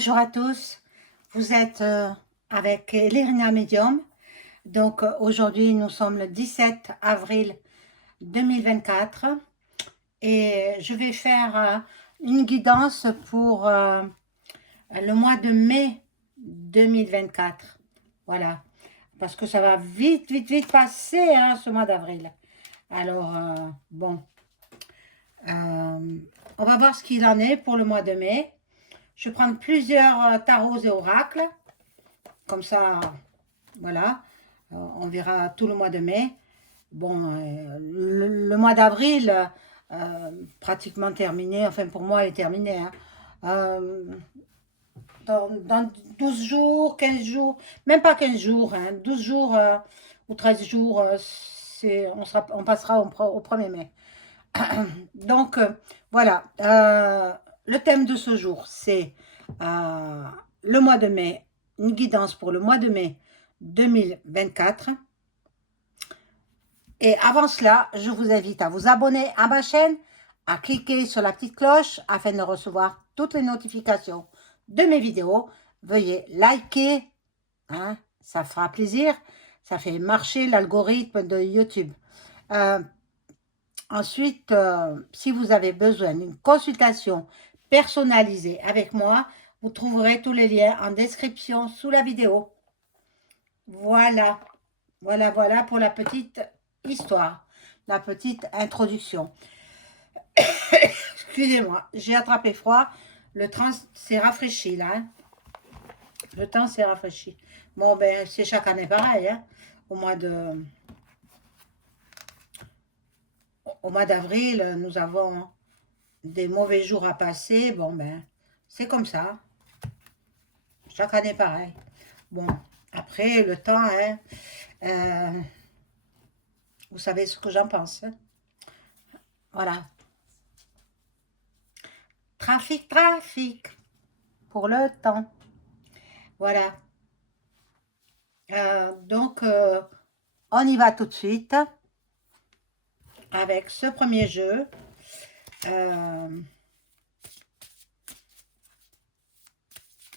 Bonjour à tous, vous êtes avec l'Irina Medium. Donc aujourd'hui nous sommes le 17 avril 2024 et je vais faire une guidance pour le mois de mai 2024. Voilà, parce que ça va vite, vite, vite passer hein, ce mois d'avril. Alors bon, on va voir ce qu'il en est pour le mois de mai. Je vais prendre plusieurs tarots et oracles. Comme ça, voilà, on verra tout le mois de mai. Bon, le mois d'avril, pratiquement terminé. Enfin, pour moi, il est terminé. Hein. Euh, dans 12 jours, 15 jours, même pas 15 jours, hein, 12 jours ou 13 jours, on passera au 1er mai. Donc, voilà. Le thème de ce jour, c'est le mois de mai, une guidance pour le mois de mai 2024. Et avant cela, je vous invite à vous abonner à ma chaîne, à cliquer sur la petite cloche afin de recevoir toutes les notifications de mes vidéos. Veuillez liker, hein, ça fera plaisir, ça fait marcher l'algorithme de YouTube. Ensuite, si vous avez besoin d'une consultation personnalisée avec moi, vous trouverez tous les liens en description sous la vidéo. Voilà, voilà pour la petite histoire, la petite introduction. Excusez-moi, j'ai attrapé froid. Le temps s'est rafraîchi là. Hein. Le temps s'est rafraîchi. Bon, ben, c'est chaque année pareil. Hein. Au mois d'avril, nous avons des mauvais jours à passer. Bon, ben, c'est comme ça. Chaque année pareil. Bon, après, le temps, hein, vous savez ce que j'en pense. Hein. Voilà. Trafic pour le temps. Voilà. Donc, on y va tout de suite avec ce premier jeu.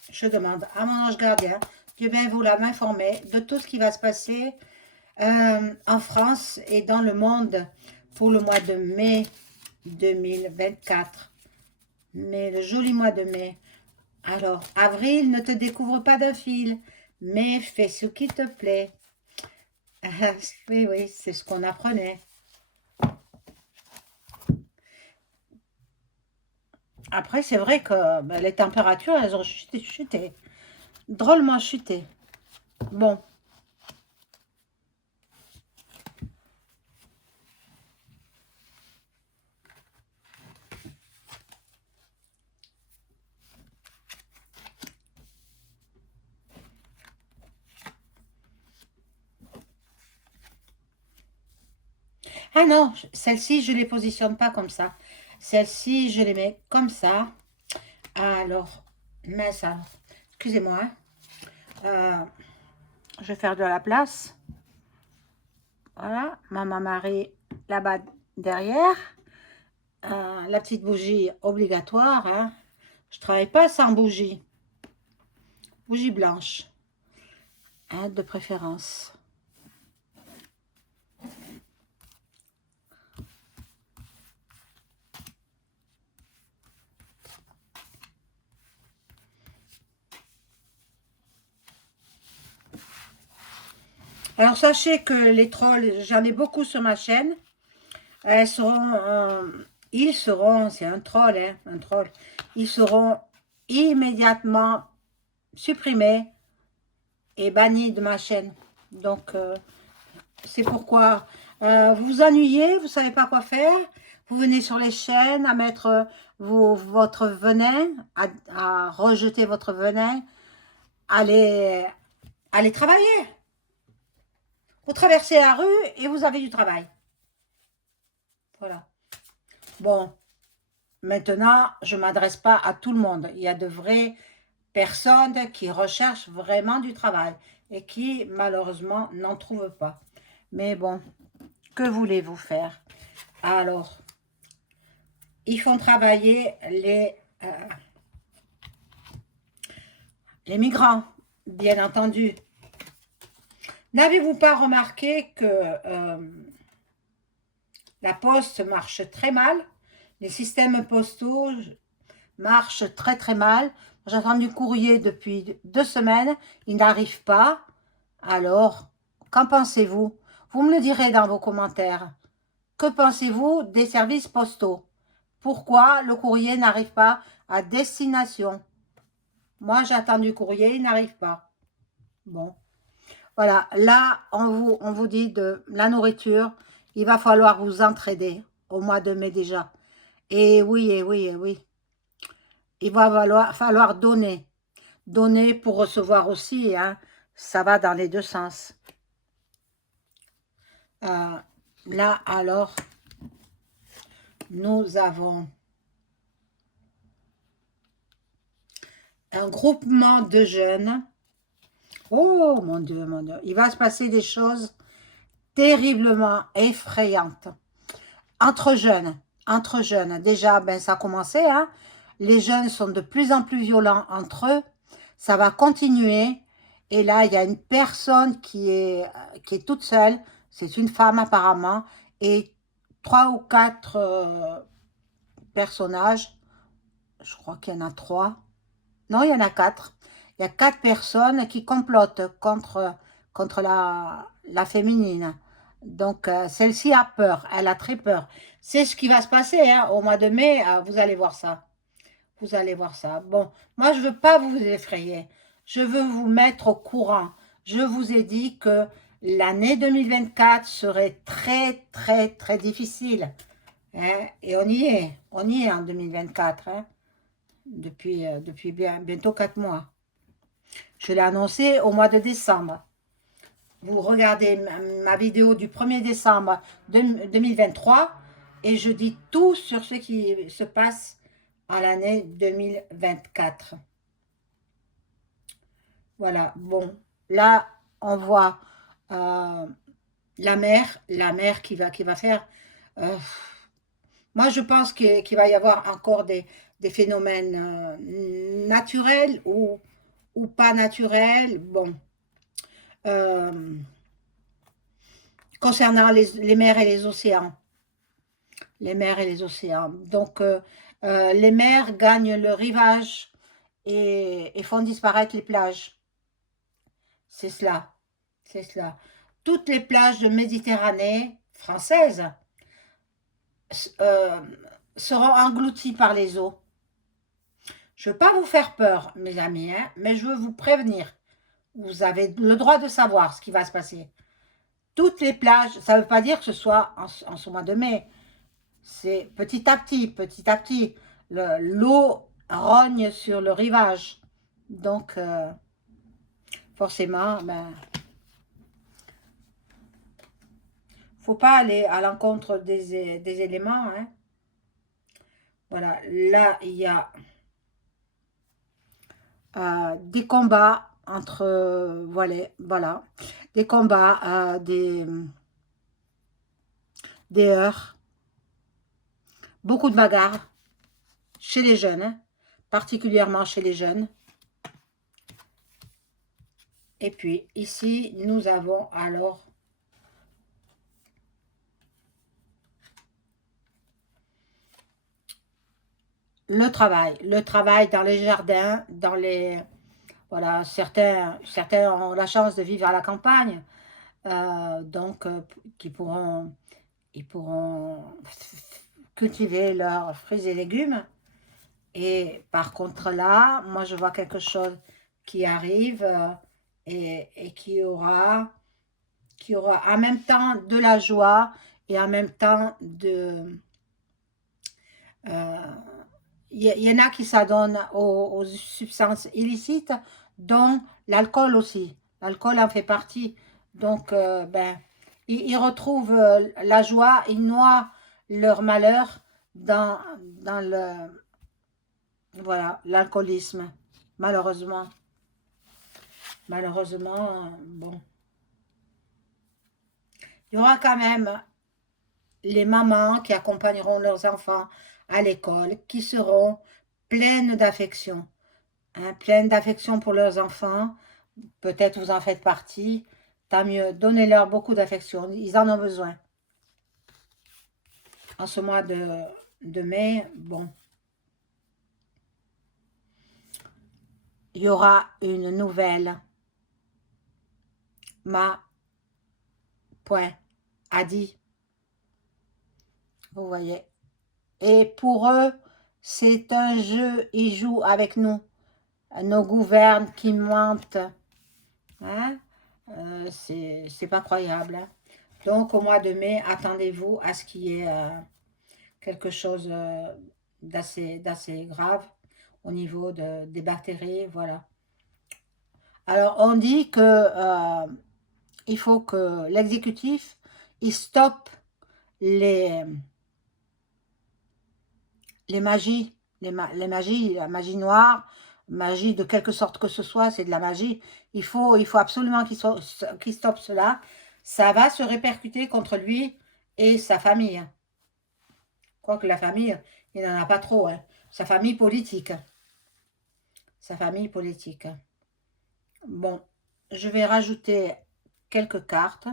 Je demande à mon ange gardien de bien vouloir m'informer de tout ce qui va se passer en France et dans le monde pour le mois de mai 2024. Mais le joli mois de mai. Alors, avril, ne te découvre pas d'un fil, mais fais ce qui te plaît. Oui, c'est ce qu'on apprenait. Après, c'est vrai que ben, les températures, elles ont chuté. Drôlement chuté. Bon. Ah non, celle-ci, je ne les positionne pas comme ça. Celle-ci, je les mets comme ça. Alors, mais ça, excusez-moi. Je vais faire de la place. Voilà, maman Marie là-bas derrière. La petite bougie obligatoire. Hein. Je ne travaille pas sans bougie. Bougie blanche. Hein, de préférence. Alors, sachez que les trolls, j'en ai beaucoup sur ma chaîne. Elles seront, ils seront, c'est un troll, hein, un troll. Ils seront immédiatement supprimés et bannis de ma chaîne. Donc, c'est pourquoi vous vous ennuyez, vous ne savez pas quoi faire. Vous venez sur les chaînes à mettre votre venin, à rejeter votre venin, allez travailler. Vous traversez la rue et vous avez du travail. Voilà. Bon, maintenant, je ne m'adresse pas à tout le monde. Il y a de vraies personnes qui recherchent vraiment du travail et qui, malheureusement, n'en trouvent pas. Mais bon, que voulez-vous faire? Alors, ils font travailler les migrants, bien entendu. N'avez-vous pas remarqué que la poste marche très mal? Les systèmes postaux marchent très très mal. J'attends du courrier depuis 2 semaines, il n'arrive pas. Alors, qu'en pensez-vous? Vous me le direz dans vos commentaires. Que pensez-vous des services postaux? Pourquoi le courrier n'arrive pas à destination? Moi, j'attends du courrier, il n'arrive pas. Bon, voilà. Là, on vous dit de la nourriture. Il va falloir vous entraider au mois de mai déjà. Et oui, et oui, et oui. Il va falloir donner. Donner pour recevoir aussi, hein. Ça va dans les deux sens. Là, alors, nous avons un groupement de jeunes. Oh mon Dieu, mon Dieu. Il va se passer des choses terriblement effrayantes. Entre jeunes. Déjà, ben, ça a commencé, hein. Les jeunes sont de plus en plus violents entre eux. Ça va continuer. Et là, il y a une personne qui est toute seule. C'est une femme apparemment. Et 3 ou 4 personnages. Je crois qu'il y en a 3. Non, il y en a 4. Il y a 4 personnes qui complotent contre la féminine. Donc, celle-ci a peur. Elle a très peur. C'est ce qui va se passer, hein, au mois de mai. Vous allez voir ça. Vous allez voir ça. Bon, moi, je ne veux pas vous effrayer. Je veux vous mettre au courant. Je vous ai dit que l'année 2024 serait très, très, très difficile. Hein, et on y est. On y est en 2024. Hein, depuis bientôt 4 mois. Je l'ai annoncé au mois de décembre. Vous regardez ma vidéo du 1er décembre 2023 et je dis tout sur ce qui se passe en l'année 2024. Voilà, bon, là, on voit la mer qui va faire... moi, je pense qu'il va y avoir encore des phénomènes naturels ou pas naturels. Bon, concernant les mers et les océans. Les mers et les océans. Donc, les mers gagnent le rivage et font disparaître les plages. C'est cela. C'est cela. Toutes les plages de Méditerranée française euh, seront englouties par les eaux. Je ne veux pas vous faire peur, mes amis, hein, mais je veux vous prévenir. Vous avez le droit de savoir ce qui va se passer. Toutes les plages, ça ne veut pas dire que ce soit en ce mois de mai. C'est petit à petit, l'eau rogne sur le rivage. Donc, forcément, ben, faut pas aller à l'encontre des éléments. Hein. Voilà, là, il y a des combats entre, voilà, des combats, des heurts, beaucoup de bagarres chez les jeunes, hein, particulièrement chez les jeunes. Et puis, ici, nous avons alors le travail dans les jardins, dans les... Voilà, certains ont la chance de vivre à la campagne, donc ils pourront cultiver leurs fruits et légumes. Et par contre là, moi je vois quelque chose qui arrive et qui aura en même temps de la joie et en même temps de... y en a qui s'adonnent aux substances illicites, dont l'alcool aussi. L'alcool en fait partie. Donc, ben, ils retrouvent la joie, ils noient leur malheur dans voilà, l'alcoolisme. Malheureusement. Malheureusement, bon. Il y aura quand même les mamans qui accompagneront leurs enfants à l'école, qui seront pleines d'affection. hein, pleines d'affection pour leurs enfants. Peut-être vous en faites partie. Tant mieux. Donnez-leur beaucoup d'affection. Ils en ont besoin. En ce mois de mai, bon, il y aura une nouvelle. Ma, point, a dit. Vous voyez. Et pour eux, c'est un jeu. Ils jouent avec nous. Nos gouvernes qui mentent. Hein? C'est pas croyable. Hein? Donc, au mois de mai, attendez-vous à ce qu'il y ait quelque chose d'assez grave au niveau des bactéries. Voilà. Alors, on dit que il faut que l'exécutif, il stoppe les magies, les magies, la magie noire, magie de quelque sorte que ce soit, c'est de la magie. Il faut absolument qu'il stoppe cela. Ça va se répercuter contre lui et sa famille. Quoique la famille, il n'en a pas trop. Hein. Sa famille politique. Sa famille politique. Bon, je vais rajouter quelques cartes.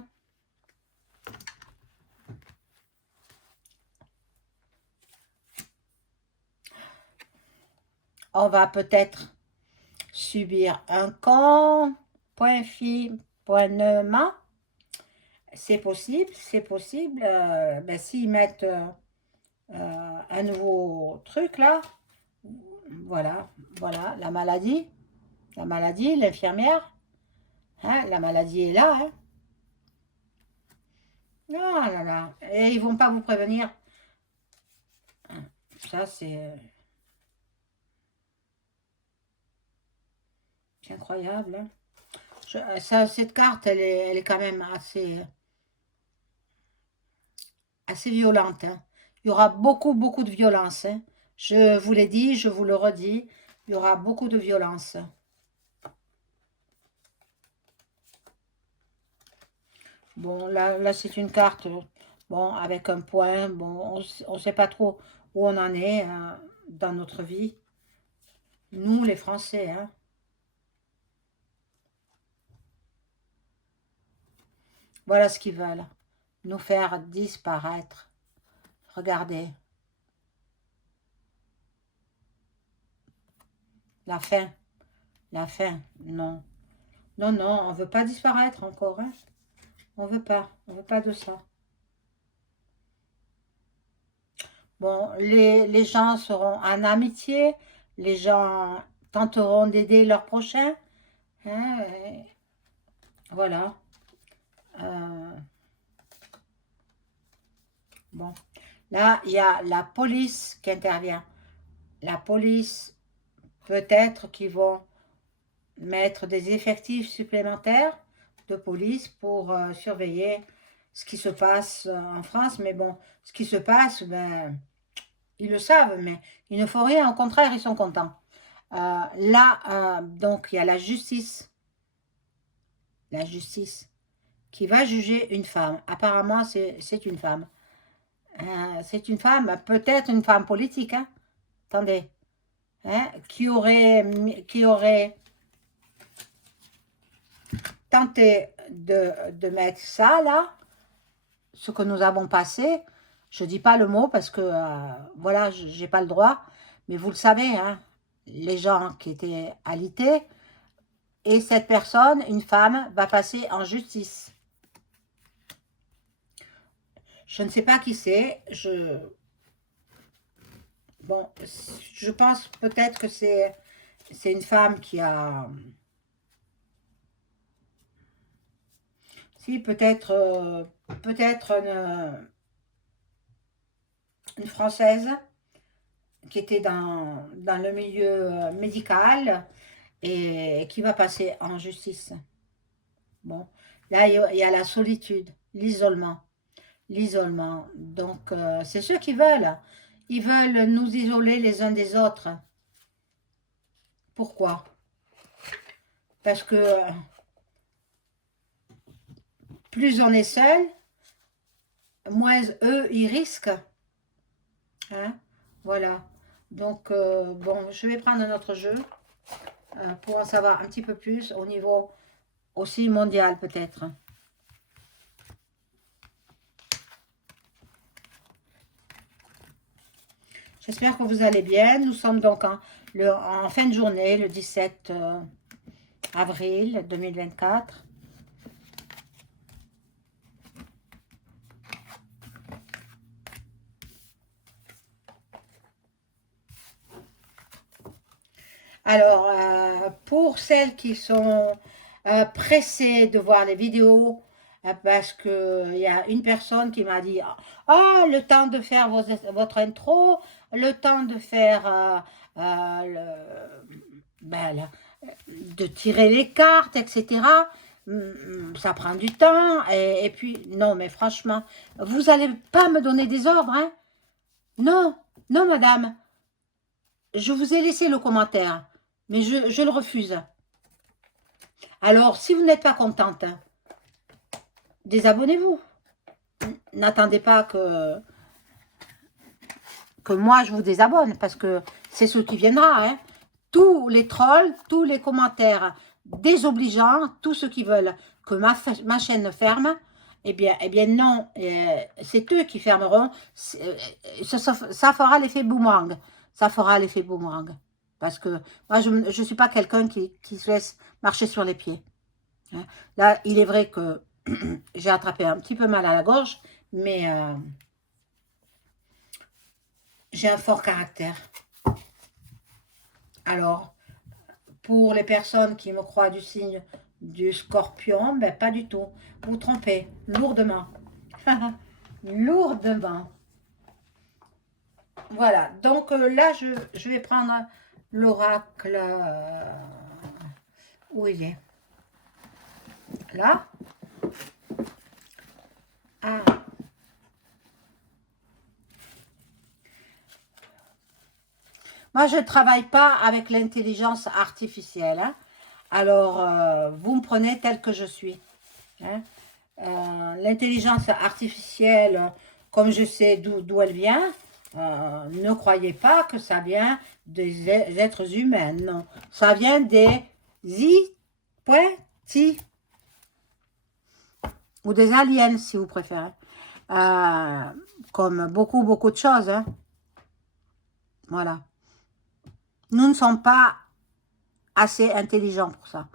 On va peut-être subir un camp, point fi, point nema. C'est possible, c'est possible. Ben, s'ils mettent un nouveau truc là, voilà, voilà, la maladie, l'infirmière, hein, la maladie est là. Hein. Ah là là, et ils vont pas vous prévenir. Ça, c'est incroyable. Hein. Cette carte, elle est quand même assez violente. Hein. Il y aura beaucoup, beaucoup de violence. Hein. Je vous l'ai dit, je vous le redis, il y aura beaucoup de violence. Bon, là c'est une carte, bon, avec un point. Bon, on ne sait pas trop où on en est dans notre vie. Nous, les Français, hein. Voilà ce qu'ils veulent. Nous faire disparaître. Regardez. La fin. La fin. Non. Non, non, on ne veut pas disparaître encore. Hein. On veut pas. On veut pas de ça. Bon, les gens seront en amitié. Les gens tenteront d'aider leurs prochains. Hein, voilà. Bon. Là, il y a la police qui intervient. La police, peut-être qu'ils vont mettre des effectifs supplémentaires de police pour surveiller ce qui se passe en France. Mais bon, ce qui se passe, ben, ils le savent, mais il ne faut rien. Au contraire, ils sont contents. Là, donc, il y a la justice qui va juger une femme. Apparemment, c'est une femme. C'est une femme, peut-être une femme politique. Hein. Attendez. Hein, qui aurait tenté de mettre ça là, ce que nous avons passé. Je dis pas le mot parce que voilà, j'ai pas le droit, mais vous le savez, hein, les gens qui étaient alités, et cette personne, une femme, va passer en justice. Je ne sais pas qui c'est. Bon, je pense peut-être que c'est une femme qui a... Si, peut-être une Française qui était dans le milieu médical et qui va passer en justice. Bon, là, il y a la solitude, l'isolement. L'isolement. Donc, c'est ceux qui veulent. Ils veulent nous isoler les uns des autres. Pourquoi? Parce que plus on est seul, moins eux, ils risquent. Hein? Voilà. Donc, bon, je vais prendre un autre jeu. pour en savoir un petit peu plus au niveau aussi mondial peut-être. J'espère que vous allez bien. Nous sommes donc en fin de journée, le 17 avril 2024. Alors, pour celles qui sont pressées de voir les vidéos, parce qu'il y a une personne qui m'a dit, ah, le temps de faire votre intro, le temps de faire, de tirer les cartes, etc. Ça prend du temps. Et puis, non, mais franchement, vous n'allez pas me donner des ordres, hein? Non, non, madame. Je vous ai laissé le commentaire, mais je le refuse. Alors, si vous n'êtes pas contente, désabonnez-vous. N'attendez pas que moi je vous désabonne, parce que c'est ce qui viendra. Hein. Tous les trolls, tous les commentaires désobligeants, tous ceux qui veulent que ma chaîne ferme, eh bien non, c'est eux qui fermeront. Ça fera l'effet boomerang. Ça fera l'effet boomerang. Parce que moi, je ne suis pas quelqu'un qui se laisse marcher sur les pieds. Hein. Là, il est vrai que j'ai attrapé un petit peu mal à la gorge, mais j'ai un fort caractère. Alors, pour les personnes qui me croient du signe du scorpion, ben pas du tout. Vous vous trompez, lourdement. Lourdement. Voilà, donc là, je vais prendre l'oracle. Où il est? Là. Ah. Moi, je ne travaille pas avec l'intelligence artificielle. Hein. Alors, vous me prenez tel que je suis. Hein. L'intelligence artificielle, comme je sais d'où elle vient, ne croyez pas que ça vient des êtres humains. Non, ça vient des I.T. ou des aliens, si vous préférez. Comme beaucoup de choses. Hein. Voilà. Nous ne sommes pas assez intelligents pour ça.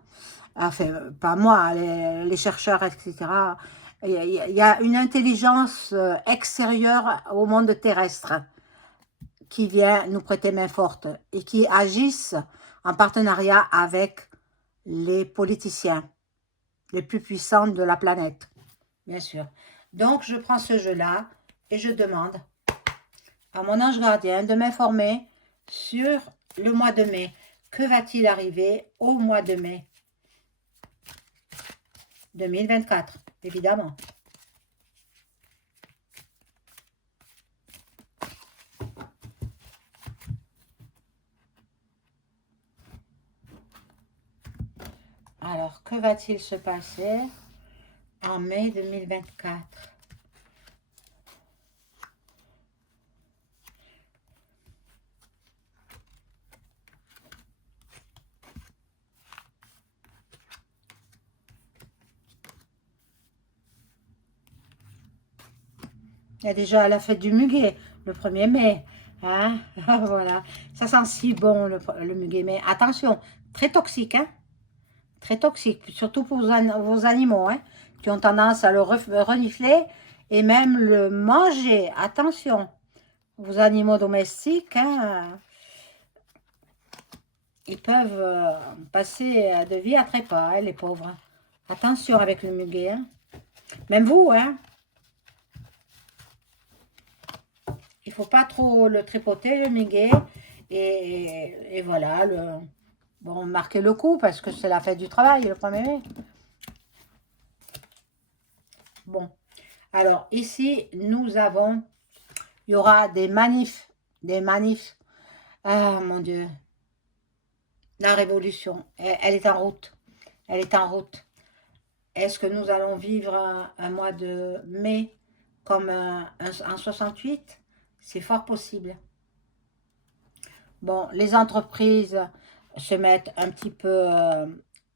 Enfin, pas moi, les chercheurs, etc. Il y a une intelligence extérieure au monde terrestre qui vient nous prêter main forte et qui agissent en partenariat avec les politiciens les plus puissants de la planète, bien sûr. Donc, je prends ce jeu-là et je demande à mon ange gardien de m'informer sur le mois de mai. Que va-t-il arriver au mois de mai 2024, évidemment. Alors, que va-t-il se passer en mai 2024? Il y a déjà la fête du muguet, le 1er mai. Hein. Voilà. Ça sent si bon, le muguet. Mais attention, très toxique. Hein. Très toxique. Surtout pour vos animaux. Hein, qui ont tendance à le renifler et même le manger. Attention. Vos animaux domestiques, hein, ils peuvent passer de vie à trépas, hein, les pauvres. Attention avec le muguet. Hein. Même vous, hein. Il ne faut pas trop le tripoter, le muguet. Et voilà, bon, marquez le coup parce que c'est la fête du travail, le 1er mai. Bon, alors ici, nous avons, il y aura des manifs. Ah, mon Dieu. La révolution, elle est en route. Elle est en route. Est-ce que nous allons vivre un mois de mai comme en 68? C'est fort possible. Bon, les entreprises se mettre un petit peu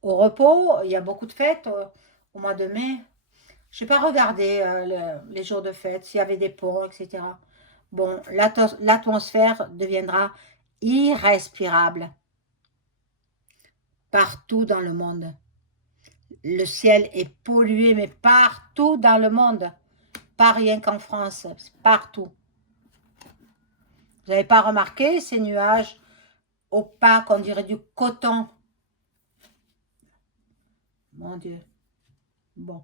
au repos. Il y a beaucoup de fêtes au mois de mai. Je n'ai pas regardé les jours de fête, s'il y avait des ponts, etc. Bon, l'atmosphère deviendra irrespirable partout dans le monde. Le ciel est pollué, mais partout dans le monde. Pas rien qu'en France, partout. Vous n'avez pas remarqué ces nuages opaques, on dirait du coton? Mon Dieu. Bon.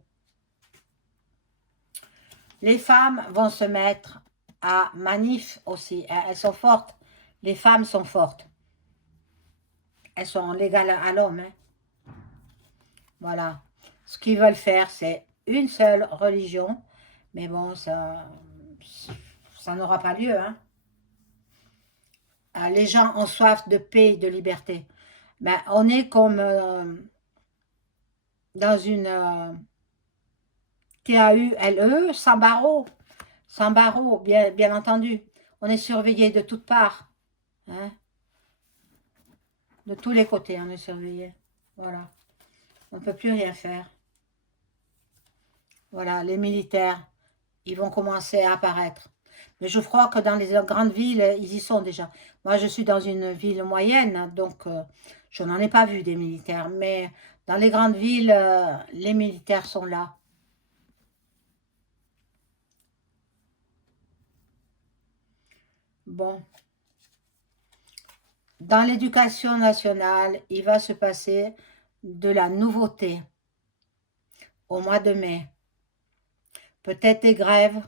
Les femmes vont se mettre à manif aussi. Elles sont fortes. Les femmes sont fortes. Elles sont légales à l'homme. Hein. Voilà. Ce qu'ils veulent faire, c'est une seule religion. Mais bon, ça n'aura pas lieu. Hein. Les gens ont soif de paix et de liberté. Mais on est comme dans une TAULE, sans barreaux. Sans barreaux, bien entendu. On est surveillé de toutes parts. Hein. De tous les côtés, on est surveillé. Voilà. On ne peut plus rien faire. Voilà, les militaires, ils vont commencer à apparaître. Mais je crois que dans les grandes villes, ils y sont déjà. Moi, je suis dans une ville moyenne, donc je n'en ai pas vu des militaires. Mais dans les grandes villes, les militaires sont là. Bon. Dans l'éducation nationale, il va se passer de la nouveauté au mois de mai. Peut-être des grèves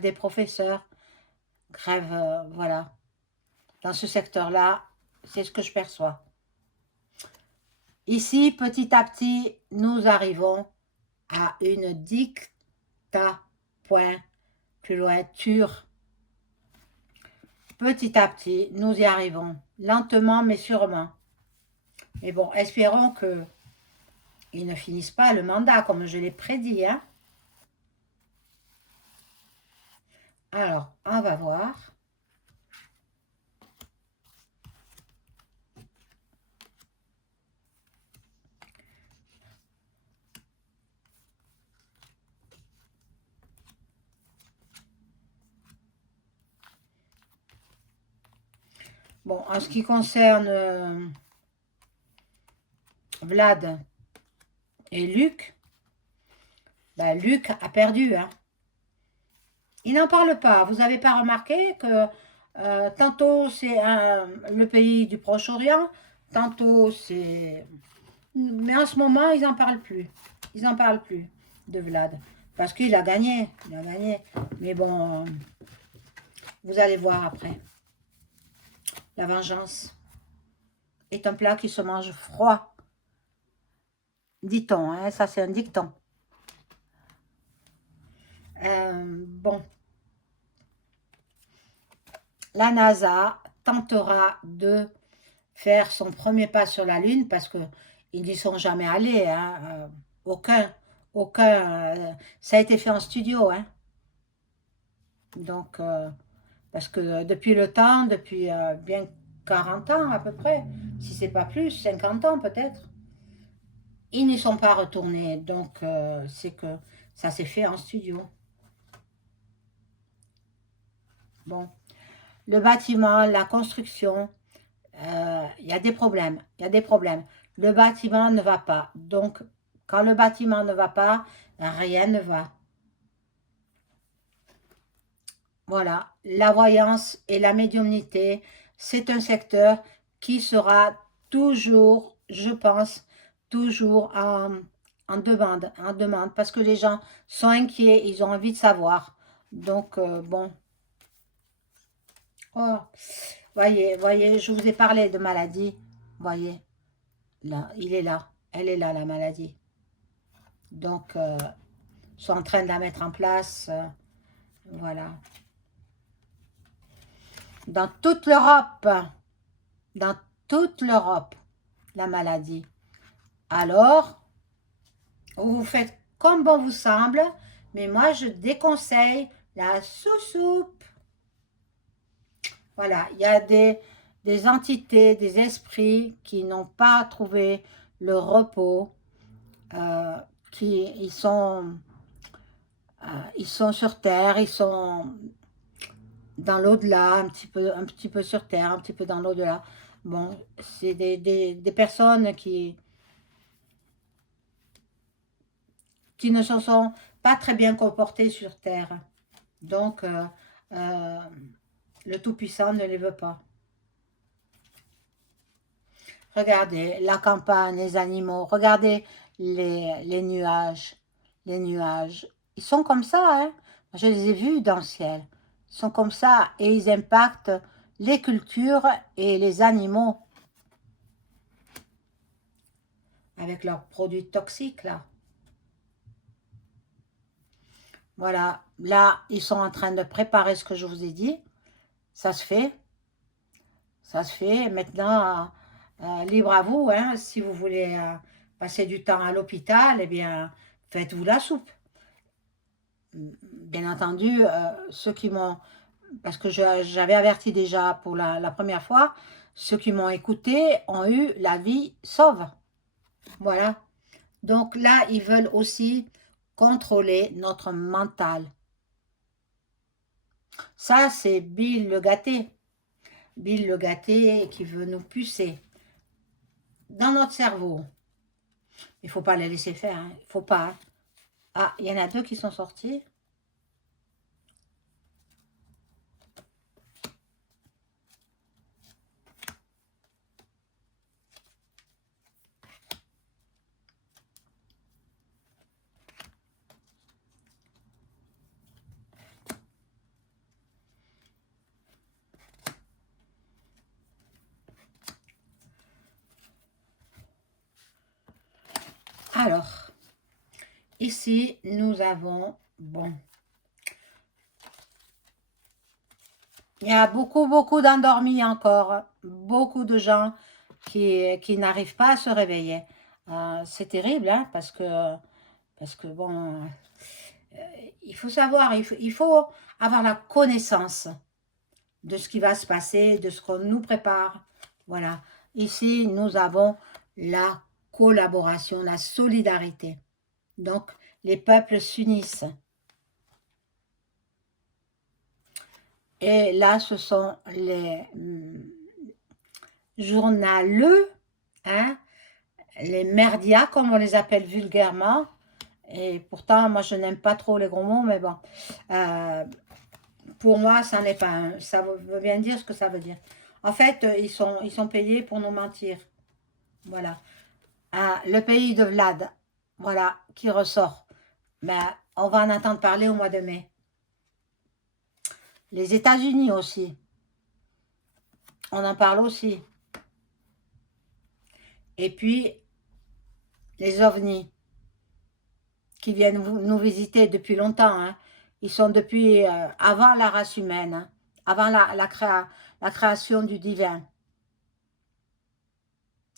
des professeurs, grève, voilà. Dans ce secteur-là, c'est ce que je perçois. Ici, petit à petit, nous arrivons à une dictature, plus loin, Petit à petit, nous y arrivons, lentement mais sûrement. Mais bon, espérons que ils ne finissent pas le mandat, comme je l'ai prédit. Hein. Alors, on va voir. Bon, en ce qui concerne Vlad et Luc, ben Luc a perdu. Hein. Il n'en parle pas. Vous n'avez pas remarqué que tantôt c'est le pays du Proche-Orient, tantôt c'est... Mais en ce moment, ils n'en parlent plus. Ils n'en parlent plus de Vlad. Parce qu'il a gagné. Il a gagné. Mais bon, vous allez voir après. La vengeance est un plat qui se mange froid. Dit-on, hein, ça c'est un dicton. Bon. La NASA tentera de faire son premier pas sur la Lune parce qu'ils n'y sont jamais allés. Hein, aucun. Ça a été fait en studio. Hein. Donc, parce que depuis le temps, depuis bien 40 ans à peu près, si c'est pas plus, 50 ans peut-être, ils n'y sont pas retournés. Donc, c'est que ça s'est fait en studio. Bon. Le bâtiment, la construction, il y a des problèmes. Il y a des problèmes. Le bâtiment ne va pas. Donc, quand le bâtiment ne va pas, rien ne va. Voilà. La voyance et la médiumnité, c'est un secteur qui sera toujours, je pense, toujours en demande, parce que les gens sont inquiets, ils ont envie de savoir. Donc, bon. Oh, voyez, je vous ai parlé de maladie. Voyez, là, il est là. Elle est là, la maladie. Donc, ils sont en train de la mettre en place. Voilà. Dans toute l'Europe, la maladie. Alors, vous faites comme bon vous semble, mais moi, je déconseille la sous-soupe. Voilà, il y a des entités, des esprits qui n'ont pas trouvé le repos, euh, ils sont sur Terre, ils sont dans l'au-delà, un petit peu sur Terre, un petit peu dans l'au-delà. Bon, c'est des personnes qui ne se sont pas très bien comportées sur Terre. Donc, euh, le Tout-Puissant ne les veut pas. Regardez la campagne, les animaux, regardez les nuages. Les nuages, ils sont comme ça, hein. Je les ai vus dans le ciel. Ils sont comme ça et ils impactent les cultures et les animaux avec leurs produits toxiques, là. Voilà, là, ils sont en train de préparer ce que je vous ai dit. Ça se fait, ça se fait. Maintenant, libre à vous, hein, si vous voulez passer du temps à l'hôpital, eh bien, faites-vous la soupe. Bien entendu, ceux qui m'ont, parce que j'avais averti déjà pour la première fois, ceux qui m'ont écouté ont eu la vie sauve. Voilà. Donc là, ils veulent aussi contrôler notre mental. Ça, c'est Bill le gâté. Bill le gâté qui veut nous pucer dans notre cerveau. Il ne faut pas les laisser faire. Hein. Il ne faut pas. Hein. Ah, il y en a deux qui sont sortis. Alors, ici, nous avons, bon, il y a beaucoup d'endormis encore, beaucoup de gens qui n'arrivent pas à se réveiller. C'est terrible, hein, parce que bon, il faut savoir, il faut avoir la connaissance de ce qui va se passer, de ce qu'on nous prépare. Voilà. Ici, nous avons la collaboration, la solidarité. Donc, les peuples s'unissent. Et là, ce sont les journaleux, hein, les merdias, comme on les appelle vulgairement. Et pourtant, moi, je n'aime pas trop les gros mots, mais bon. Pour moi, ça n'est pas un. Ça veut bien dire ce que ça veut dire. En fait, ils sont payés pour nous mentir. Voilà. Le pays de Vlad, voilà, qui ressort. Ben, on va en entendre parler au mois de mai. Les États-Unis aussi. On en parle aussi. Et puis, les ovnis qui viennent nous visiter depuis longtemps. Hein. Ils sont depuis avant la race humaine, hein, avant la création du divin.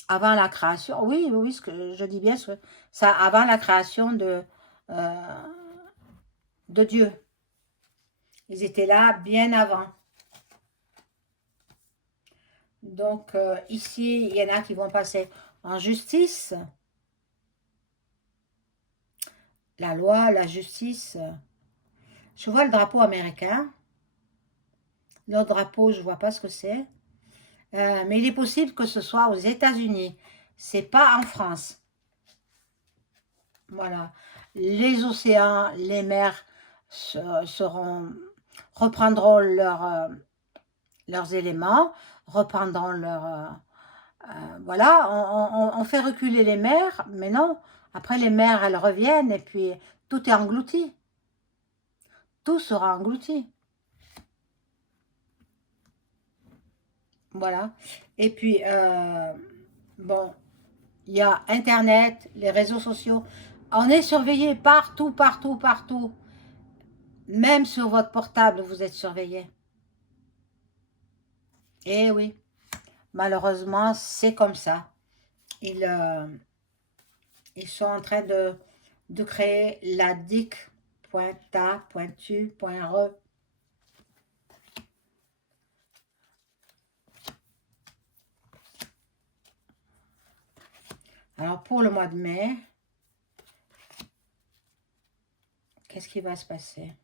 Avant la création, oui, oui, ce que je dis bien, ça, avant la création de Dieu. Ils étaient là bien avant. Donc, ici, il y en a qui vont passer en justice. La loi, la justice. Je vois le drapeau américain. L'autre drapeau, je ne vois pas ce que c'est. Mais il est possible que ce soit aux États-Unis. C'est pas en France. Voilà. Les océans, les mers reprendront leurs éléments, reprendront voilà, on fait reculer les mers, mais non. Après, les mers, elles reviennent et puis tout est englouti. Tout sera englouti. Voilà. Et puis, bon, il y a Internet, les réseaux sociaux. On est surveillé partout, partout, partout. Même sur votre portable, vous êtes surveillé. Eh oui, malheureusement, c'est comme ça. Ils sont en train de créer la DIC.ta.tu.re. Alors, pour le mois de mai, qu'est-ce qui va se passer?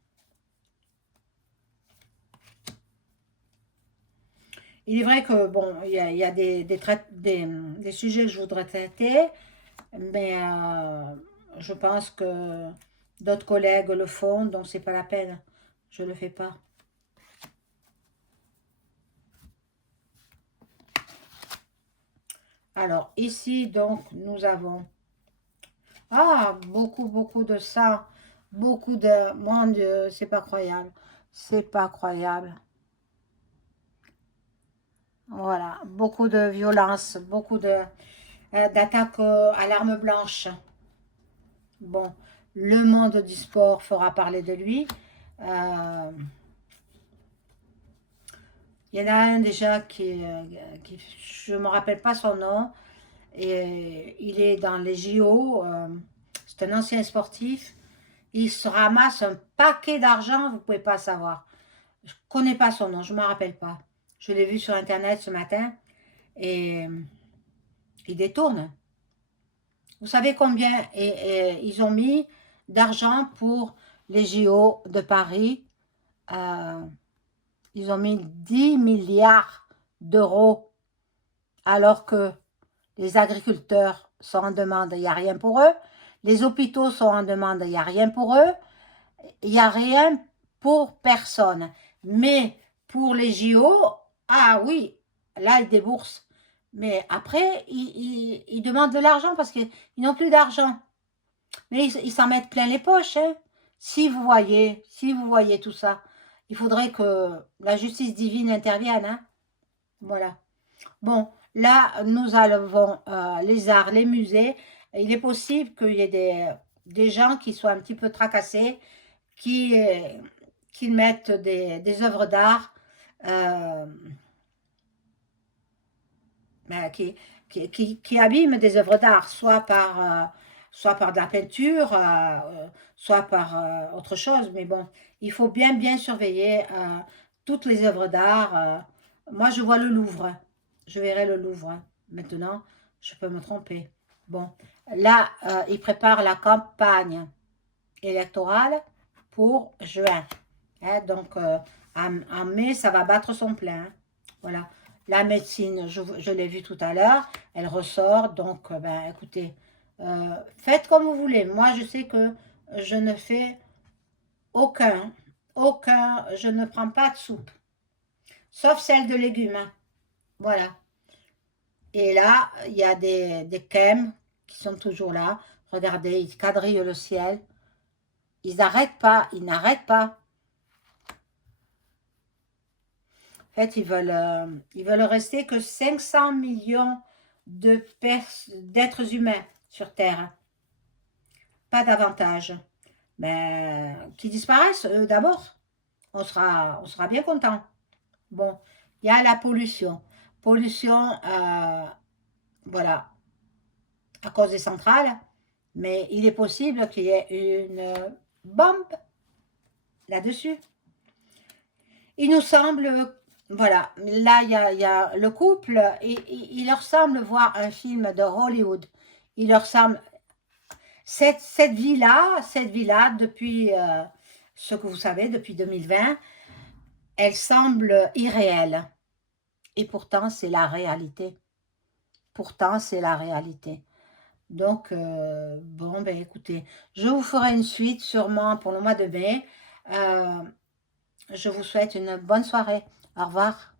Il est vrai que, bon, il y a des sujets que je voudrais traiter, mais je pense que d'autres collègues le font, donc c'est pas la peine. Je le fais pas. Alors, ici, donc, nous avons... Ah, beaucoup de ça. Beaucoup de... Mon Dieu, c'est pas croyable. C'est pas croyable. Voilà, beaucoup de violence, beaucoup de d'attaques à l'arme blanche. Bon, le monde du sport fera parler de lui. Euh, Il y en a un déjà je ne me rappelle pas son nom, et il est dans les JO. C'est un ancien sportif. Il se ramasse un paquet d'argent, vous ne pouvez pas savoir. Je ne connais pas son nom, je ne me rappelle pas. Je l'ai vu sur Internet ce matin et il détourne. Vous savez combien ils ont mis d'argent pour les JO de Paris? Euh, Ils ont mis 10 milliards d'euros alors que les agriculteurs sont en demande, il n'y a rien pour eux. Les hôpitaux sont en demande, il n'y a rien pour eux. Il n'y a rien pour personne. Mais pour les JO, ah oui, là, ils déboursent. Mais après, ils demandent de l'argent parce qu'ils n'ont plus d'argent. Mais ils s'en mettent plein les poches. Hein. Si vous voyez tout ça, il faudrait que la justice divine intervienne. Hein. Voilà. Bon, là, nous avons les arts, les musées. Il est possible qu'il y ait des gens qui soient un petit peu tracassés, qui, qui mettent des œuvres d'art, euh, ben, qui abîment des œuvres d'art, soit par de la peinture, soit par autre chose. Mais bon, il faut bien surveiller toutes les œuvres d'art. Moi, je vois le Louvre. Je verrai le Louvre. Maintenant, je peux me tromper. Bon, là, ils préparent la campagne électorale pour juin. Hein, donc, en mai, ça va battre son plein. Hein. Voilà. La médecine, je l'ai vu tout à l'heure, elle ressort. Donc, ben, écoutez, faites comme vous voulez. Moi, je sais que je ne fais je ne prends pas de soupe, sauf celle de légumes. Hein. Voilà. Et là, il y a des Kem qui sont toujours là. Regardez, ils quadrillent le ciel. Ils n'arrêtent pas, ils n'arrêtent pas. En fait, ils veulent rester que 500 millions d'êtres humains sur Terre. Pas davantage. Mais qui disparaissent, eux, d'abord. On sera bien content. Bon, il y a la pollution. Pollution, voilà, à cause des centrales. Mais il est possible qu'il y ait une bombe là-dessus. Il nous semble, voilà, là il y a le couple, et il leur semble voir un film de Hollywood. Il leur semble, cette vie-là, depuis ce que vous savez, depuis 2020, elle semble irréelle. Et pourtant, c'est la réalité. Pourtant, c'est la réalité. Donc, bon, ben écoutez, je vous ferai une suite sûrement pour le mois de mai. Je vous souhaite une bonne soirée. Au revoir.